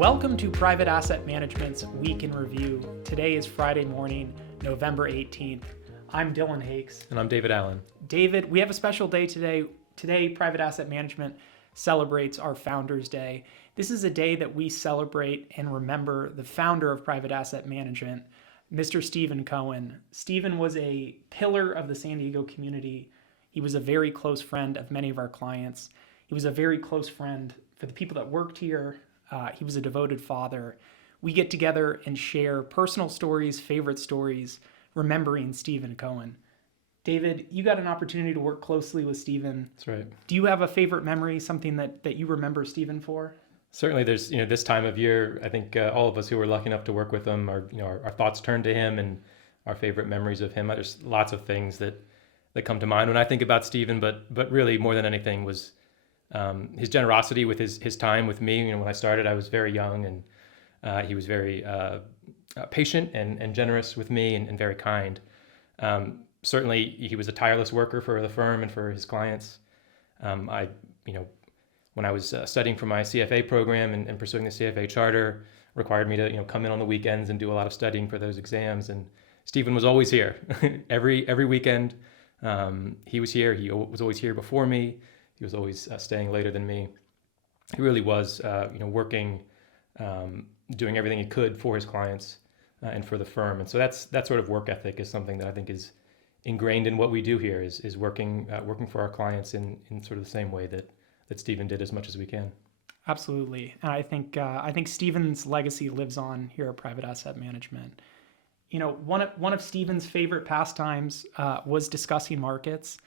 Welcome to Private Asset Management's Week in Review. Today is Friday morning, November 18th. I'm Dillon Hakes. And I'm David Allen. David, we have a special day today. Today, Private Asset Management celebrates our Founders Day. This is a day that we celebrate and remember the founder of Private Asset Management, Mr. Stephen Cohen. Stephen was a pillar of the San Diego community. He was a very close friend of many of our clients. He was a very close friend for the people that worked here. He was a devoted father. We get together and share personal stories, favorite stories, remembering Stephen Cohen. David, you got an opportunity to work closely with Stephen. That's right. Do you have a favorite memory, something that you remember Stephen for? Certainly there's, this time of year, I think all of us who were lucky enough to work with him, our thoughts turn to him and our favorite memories of him. There's lots of things that come to mind when I think about Stephen, but really more than anything was his generosity with his time with me. When I started, I was very young, and he was very patient and generous with me and very kind. Certainly, he was a tireless worker for the firm and for his clients. When I was studying for my CFA program and pursuing the CFA charter, required me to come in on the weekends and do a lot of studying for those exams. And Stephen was always here every weekend. He was here. He was always here before me. He was always staying later than me. He really was, working, doing everything he could for his clients and for the firm. And so that sort of work ethic is something that I think is ingrained in what we do here. Is working for our clients in sort of the same way that Stephen did, as much as we can. Absolutely, and I think Stephen's legacy lives on here at Private Asset Management. One of Stephen's favorite pastimes was discussing markets.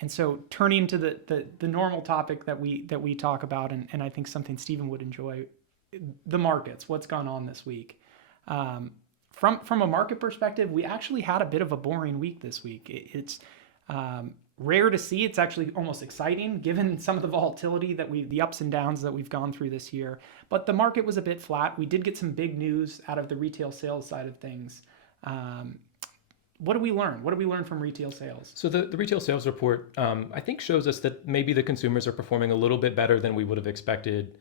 And so turning to the normal topic that we talk about, and I think something Stephen would enjoy, the markets, what's gone on this week. From a market perspective, we actually had a bit of a boring week this week. It's rare to see. It's actually almost exciting given some of the volatility the ups and downs that we've gone through this year. But the market was a bit flat. We did get some big news out of the retail sales side of things. What do we learn? What do we learn from retail sales? So the retail sales report, I think, shows us that maybe the consumers are performing a little bit better than we would have expected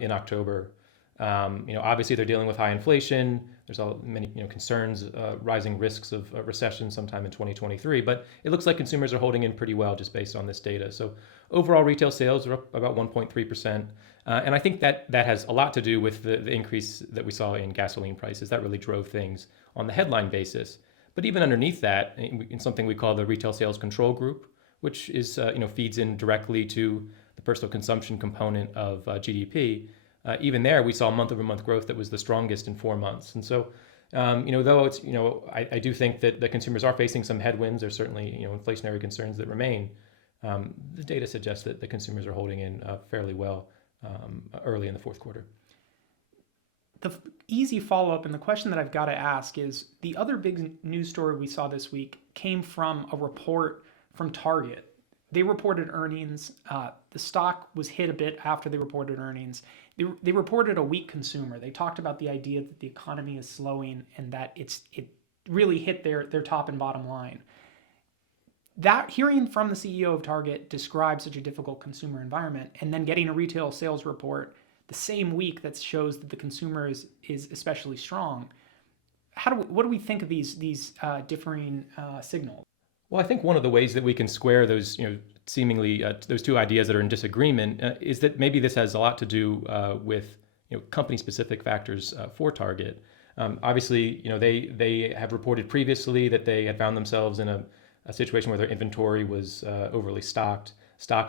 in October. Obviously they're dealing with high inflation. There's many concerns, rising risks of a recession sometime in 2023. But it looks like consumers are holding in pretty well just based on this data. So overall retail sales are up about 1.3%. And I think that has a lot to do with the increase that we saw in gasoline prices. That really drove things on the headline basis. But even underneath that, in something we call the retail sales control group, which is feeds in directly to the personal consumption component of GDP. Even there, we saw month-over-month growth that was the strongest in 4 months. And so, though it's I do think that the consumers are facing some headwinds. There's certainly inflationary concerns that remain. The data suggests that the consumers are holding in fairly well early in the fourth quarter. The easy follow-up and the question that I've got to ask is, the other big news story we saw this week came from a report from Target. They reported earnings. The stock was hit a bit after they reported earnings. They reported a weak consumer. They talked about the idea that the economy is slowing and that it really hit their top and bottom line. That hearing from the CEO of Target describe such a difficult consumer environment, and then getting a retail sales report the same week that shows that the consumer is especially strong. What do we think of these differing signals? Well, I think one of the ways that we can square those, seemingly those two ideas that are in disagreement is that maybe this has a lot to do with company-specific factors for Target. Obviously, they have reported previously that they had found themselves in a situation where their inventory was overly stocked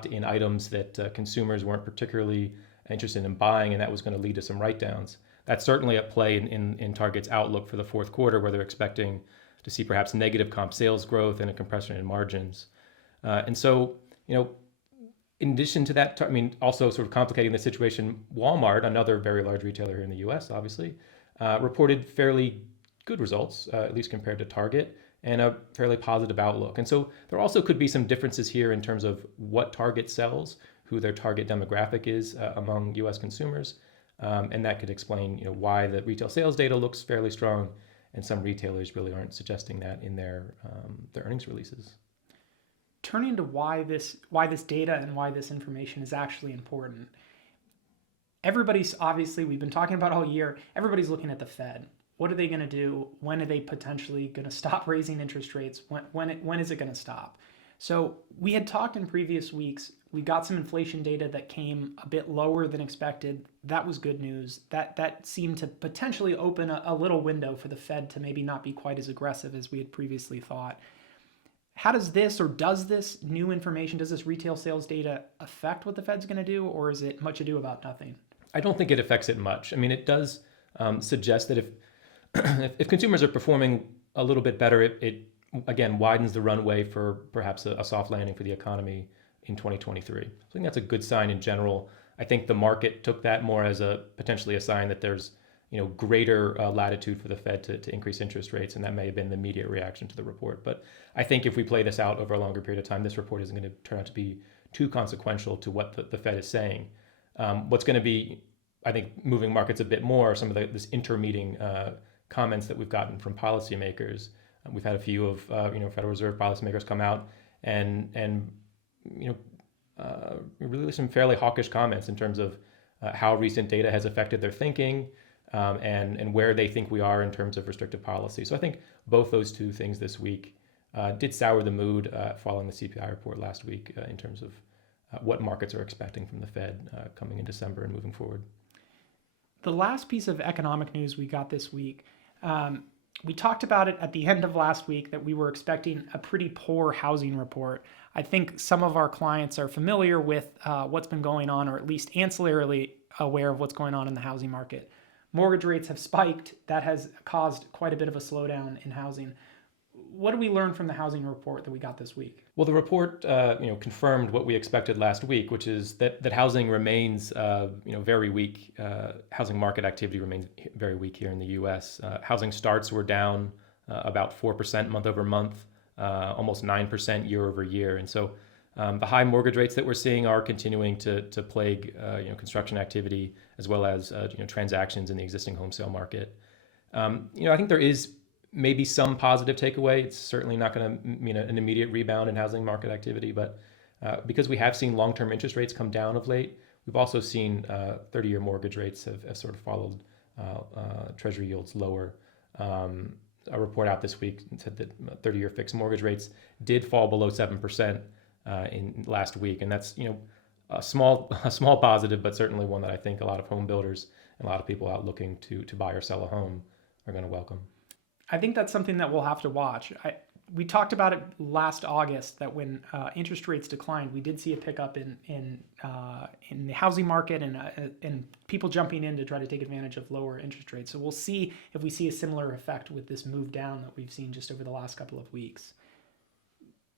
in items that consumers weren't particularly interested in buying, and that was going to lead to some write-downs. That's certainly at play in Target's outlook for the fourth quarter, where they're expecting to see perhaps negative comp sales growth and a compression in margins. And so, in addition to that, also sort of complicating the situation, Walmart, another very large retailer here in the U.S., obviously, reported fairly good results, at least compared to Target, and a fairly positive outlook. And so there also could be some differences here in terms of what Target sells, who their target demographic is among U.S. consumers, and that could explain why the retail sales data looks fairly strong, and some retailers really aren't suggesting that in their earnings releases. Turning to why this data and why this information is actually important. Everybody's obviously, we've been talking about all year, everybody's looking at the Fed. What are they going to do? When are they potentially going to stop raising interest rates? When is it going to stop? So we had talked in previous weeks. We got some inflation data that came a bit lower than expected. That was good news. That seemed to potentially open a little window for the Fed to maybe not be quite as aggressive as we had previously thought. How does this, or does this new information, does this retail sales data affect what the Fed's going to do, or is it much ado about nothing? I don't think it affects it much. I mean, it does suggest that if if consumers are performing a little bit better, it again widens the runway for perhaps a soft landing for the economy in 2023. So I think that's a good sign in general. I think the market took that more as a potentially a sign that there's greater latitude for the Fed to increase interest rates, and that may have been the immediate reaction to the report. But I think if we play this out over a longer period of time, this report isn't going to turn out to be too consequential to what the Fed is saying. What's going to be, I think, moving markets a bit more are some of this intermeeting comments that we've gotten from policymakers. We've had a few of Federal Reserve policymakers come out and really some fairly hawkish comments in terms of how recent data has affected their thinking, and where they think we are in terms of restrictive policy. So I think both those two things this week did sour the mood following the CPI report last week in terms of what markets are expecting from the Fed coming in December and moving forward. The last piece of economic news we got this week, we talked about it at the end of last week that we were expecting a pretty poor housing report. I think some of our clients are familiar with what's been going on, or at least ancillarily aware of what's going on in the housing market. Mortgage rates have spiked. That has caused quite a bit of a slowdown in housing. What did we learn from the housing report that we got this week? Well, the report confirmed what we expected last week, which is that housing remains very weak. Housing market activity remains very weak here in the U.S. Housing starts were down about 4% month over month, almost 9% year over year. And so the high mortgage rates that we're seeing are continuing to plague construction activity, as well as transactions in the existing home sale market. I think there is maybe some positive takeaway. It's certainly not going to mean an immediate rebound in housing market activity, but because we have seen long-term interest rates come down of late, we've also seen 30-year mortgage rates have sort of followed Treasury yields lower. A report out this week said that 30-year fixed mortgage rates did fall below 7% in last week, and that's a small positive, but certainly one that I think a lot of home builders and a lot of people out looking to buy or sell a home are going to welcome. I think that's something that we'll have to watch. We talked about it last August that when interest rates declined, we did see a pickup in the housing market and people jumping in to try to take advantage of lower interest rates. So we'll see if we see a similar effect with this move down that we've seen just over the last couple of weeks.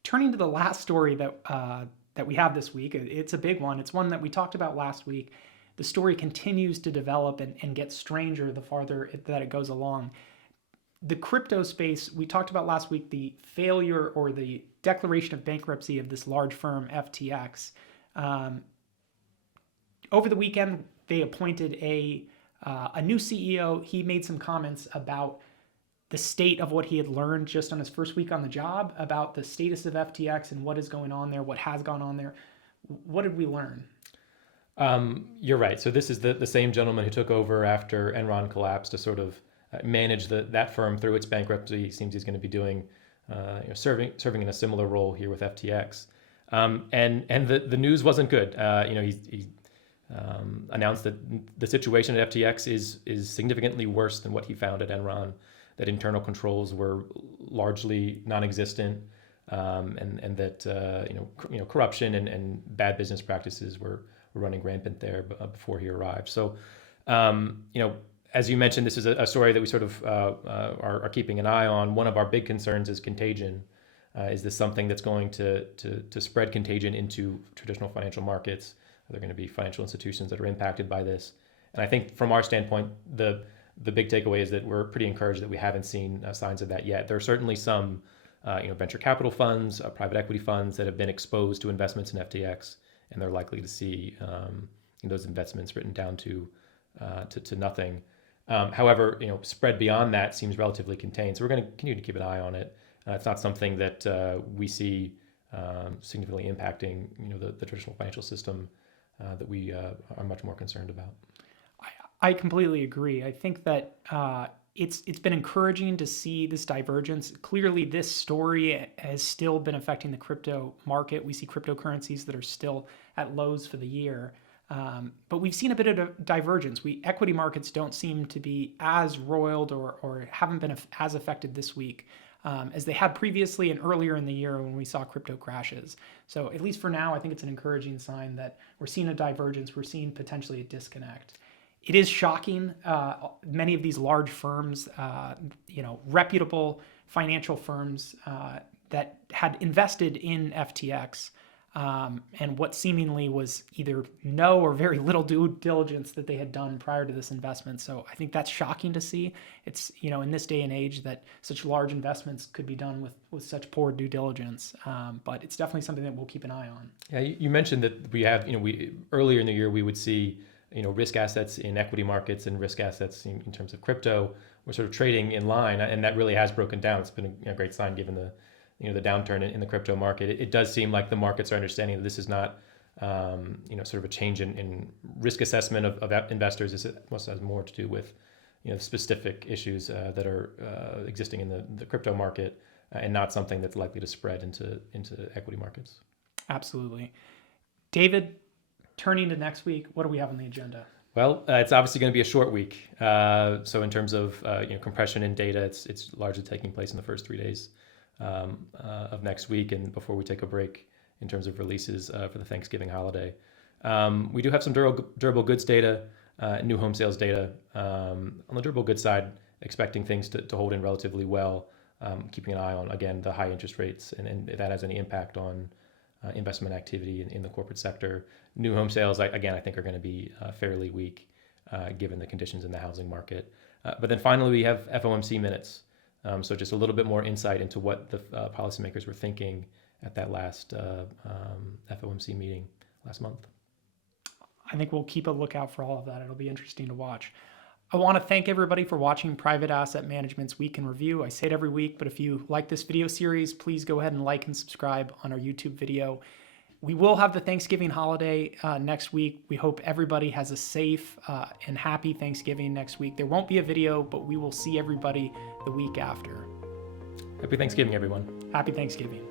Turning to the last story that we have this week, it's a big one. It's one that we talked about last week. The story continues to develop and get stranger the farther that it goes along. The crypto space, we talked about last week, the failure or the declaration of bankruptcy of this large firm, FTX. Over the weekend, they appointed a new CEO. He made some comments about the state of what he had learned just on his first week on the job, about the status of FTX and what is going on there, what has gone on there. What did we learn? You're right. So this is the same gentleman who took over after Enron collapsed to sort of manage that firm through its bankruptcy. It seems he's going to be doing, serving in a similar role here with FTX. And the news wasn't good. He announced that the situation at FTX is significantly worse than what he found at Enron. That internal controls were largely non-existent, and that corruption and bad business practices were running rampant there before he arrived. So, as you mentioned, this is a story that we sort of are keeping an eye on. One of our big concerns is contagion. Is this something that's going to spread contagion into traditional financial markets? Are there going to be financial institutions that are impacted by this? And I think from our standpoint, the big takeaway is that we're pretty encouraged that we haven't seen signs of that yet. There are certainly some venture capital funds, private equity funds that have been exposed to investments in FTX, and they're likely to see those investments written down to nothing. However, spread beyond that seems relatively contained. So we're going to continue to keep an eye on it. It's not something that we see significantly impacting the traditional financial system that we are much more concerned about. I completely agree. I think that it's been encouraging to see this divergence. Clearly, this story has still been affecting the crypto market. We see cryptocurrencies that are still at lows for the year. But we've seen a bit of divergence. Equity markets don't seem to be as roiled or haven't been as affected this week as they had previously and earlier in the year when we saw crypto crashes. So at least for now, I think it's an encouraging sign that we're seeing a divergence. We're seeing potentially a disconnect. It is shocking. Many of these large firms, reputable financial firms that had invested in FTX, and what seemingly was either no or very little due diligence that they had done prior to this investment. So I think that's shocking to see. It's, in this day and age that such large investments could be done with such poor due diligence. But it's definitely something that we'll keep an eye on. Yeah, you mentioned that we have, earlier in the year we would see, risk assets in equity markets and risk assets in terms of crypto were sort of trading in line, and that really has broken down. It's been a great sign given the the downturn in the crypto market. It does seem like the markets are understanding that this is not sort of a change in risk assessment of investors. This must have more to do with specific issues that are existing in the crypto market, and not something that's likely to spread into equity markets. Absolutely. David, turning to next week, what do we have on the agenda? Well, it's obviously going to be a short week. So in terms of compression in data, it's largely taking place in the first 3 days of next week, and before we take a break in terms of releases for the Thanksgiving holiday. We do have some durable goods data, new home sales data. On the durable goods side, expecting things to hold in relatively well, keeping an eye on, again, the high interest rates, and if that has any impact on investment activity in the corporate sector. New home sales, again, I think are going to be fairly weak given the conditions in the housing market. But then finally, we have FOMC minutes. So just a little bit more insight into what the policymakers were thinking at that last FOMC meeting last month. I think we'll keep a lookout for all of that. It'll be interesting to watch. I want to thank everybody for watching Private Asset Management's Week in Review. I say it every week, but if you like this video series, please go ahead and like and subscribe on our YouTube video. We will have the Thanksgiving holiday next week. We hope everybody has a safe and happy Thanksgiving next week. There won't be a video, but we will see everybody the week after. Happy Thanksgiving, everyone. Happy Thanksgiving.